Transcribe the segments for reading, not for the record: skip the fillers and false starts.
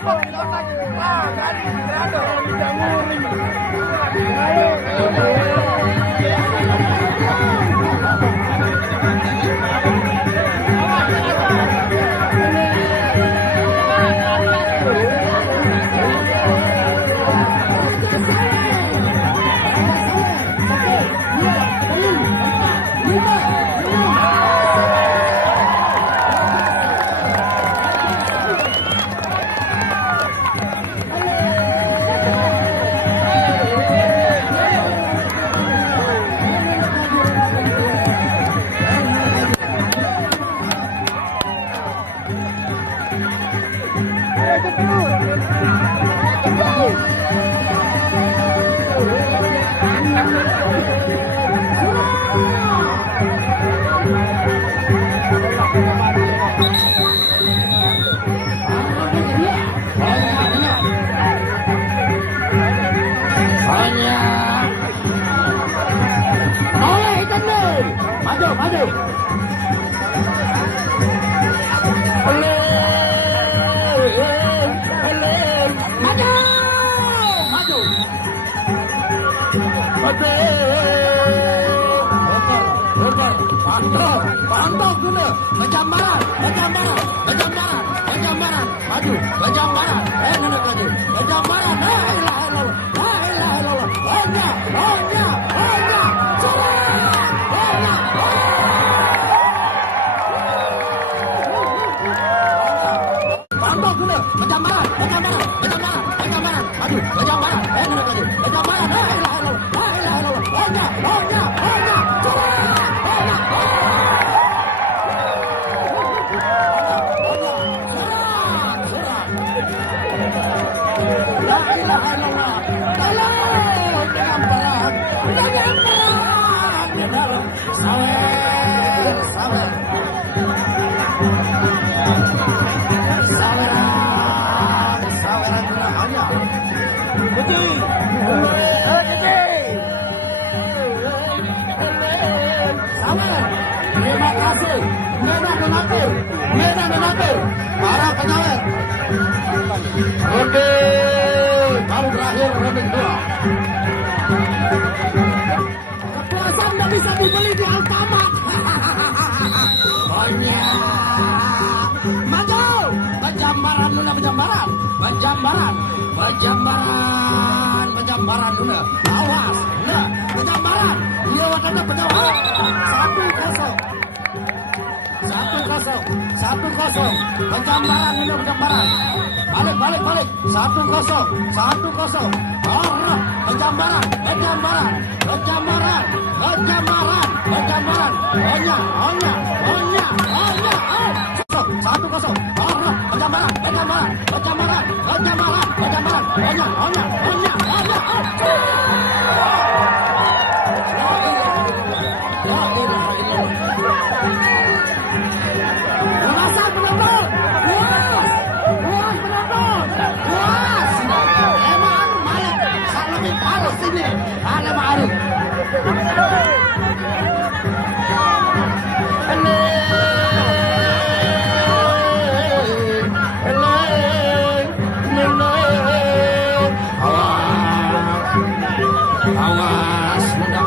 Maju. Pantau dulu, Bajambaran, maju, Bajambaran, nenek lagi, Bajambaran, la ilaha illallah, hanya, pantau dulu, Bajambaran, maju, Bajambaran, nenek lagi, Bajambaran, la ilaha illallah, hanya, terima kasih, Medan para penyawet. Oke, baru berakhir ronde kedua. Kepuasan tidak bisa dibeli di Alfamart. Maju, Bajambaran dulu, Bajambaran dulu. Awas, udah, Bajambaran. Iya, ada Bajambaran. 1-0. Bajambaran dulu, Bajambaran. Balik. 1-0. Oh, Bajambaran. Onya. 1-0. Oh, Bajambaran. Onya.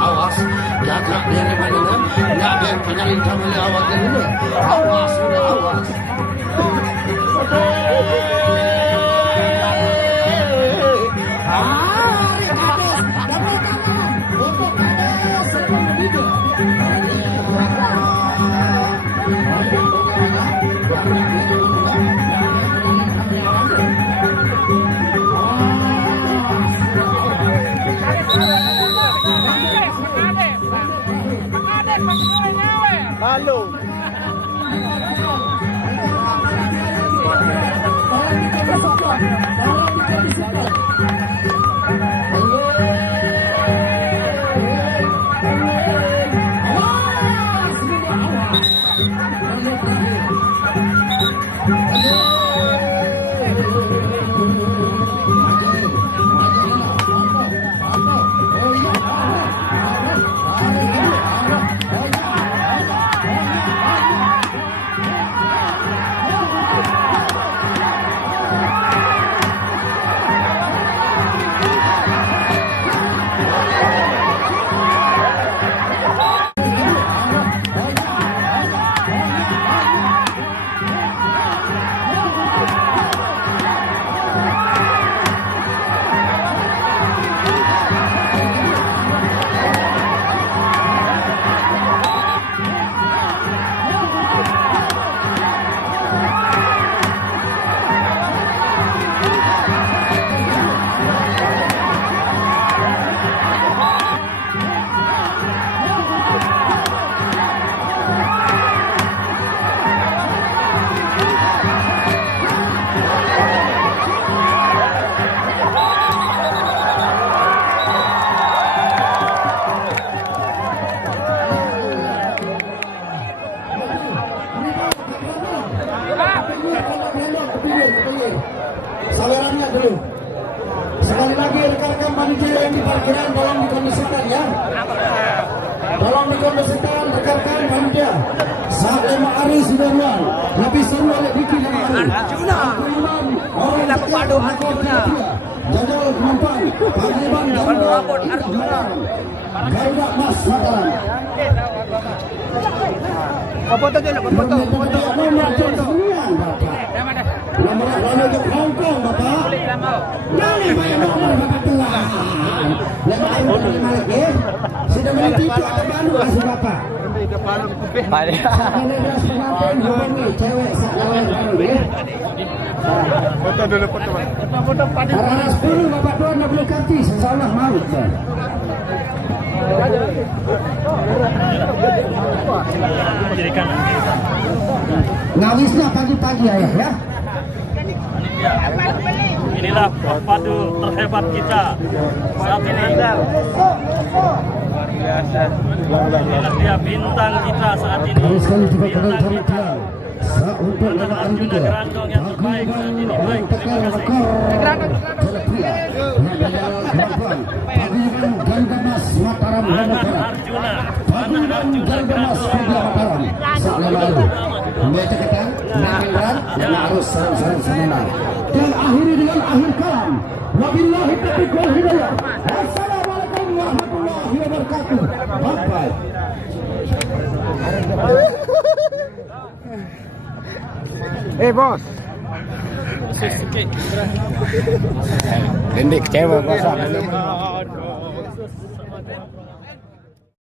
Awas, jaga diri mana, nggak ada yang penyalin sama awak dulu. Awas. Halo. lagi. Salurannya dulu. Sekali lagi rekan-rekan panitia yang di parkiran tolong dikondisikan ya. Tolong dikondisikan rekan-rekan panitia. Saat 5 hari sudah luar. Lebih seru oleh Diki 5 hari. Orang padu Arjuna. Jajal Kemampan. Pagriban Garuda. Garuda Mas Mataram. Foto dulu, foto. Nomor lalu ke Hongkong Bapak. Nani main nomor Bapak telah. Lepas itu lagi. Sudah meniti itu ada baru kasih Bapak. Balik. Cewek saklawan baru ya. Foto dulu, foto. Foto pada. Arah 10 Bapak tuan nak beli kaki insyaallah mau. Ngawisnya pagi-pagi ayah ya. Inilah padu terhebat kita saat ini. Luar biasa. Inilah dia bintang kita saat ini. Bintang kita. Untuk nama Arjuna Gerandong yang terbaik saat ini. Baik, terima kasih. Mas Mataram Panah Arjuna. Panah Arjuna Gerandong. Membaca ketan, mendengar, dan harus senang-senang. Dan akhiri dengan akhir kalam. Wabillahi taufiq wal hidayah. Assalamualaikum warahmatullahi wabarakatuh. Bye. Bos. Lendik kecewa bos.